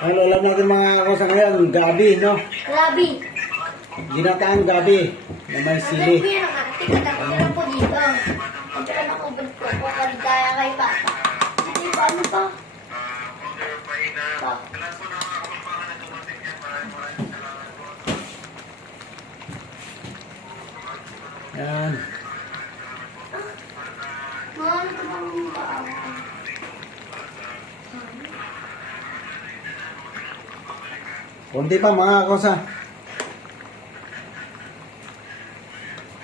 Ang ulam natin mga kosa ngayon, gabi, no? Grabe. Ginataang gabi na may sili. Tika po dito. At saka nakubad ko po kaligaya kay Papa. Sige, paano pa? Pa. Yan. Ano ka bang paa? Kunti pa mga kosa.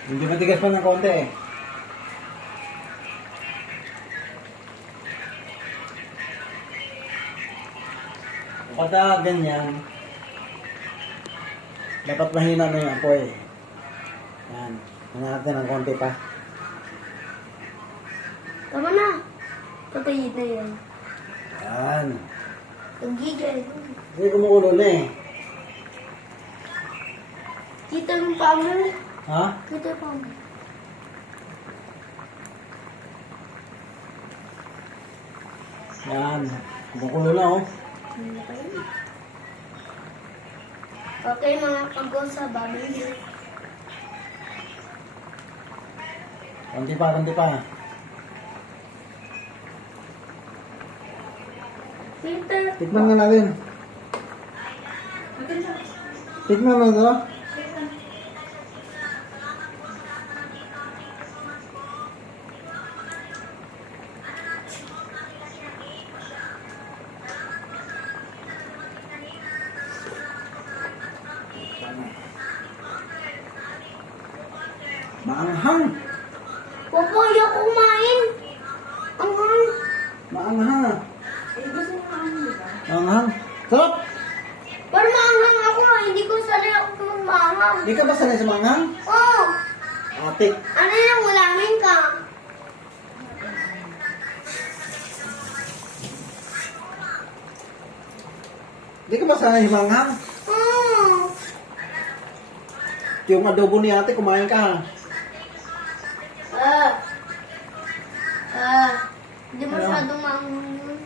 Hindi matigas pa ng konti eh. Pagka ganyan, dapat mahina na yung apoy. Yan. Hanggang natin ng konti pa. Tama na. Patayid na yan. Yan. Nagigay. Hindi kumukulo na eh. Kita ng pamo. Ha? Kita yung pamo. Yan. Kumukulo na oh. Okay mga pag-usa, babalik. Konti pa, konti pa. Filter. Tikman nga natin. Tikman mo ito. Maanghang. Pupuyo kumain. Ang hang. Maanghang. Maanghang. Sarap! Pero maanghang ako nga. Hindi ko sanay ako maanghang. Di ka ba sanay sa maanghang? Oo. Atik. Ano yung ulamin ka? Di ka ba sanay sa maanghang? Oo. Yung adobo ni ate, kumain ka. Hindi masyadong maanghang yun.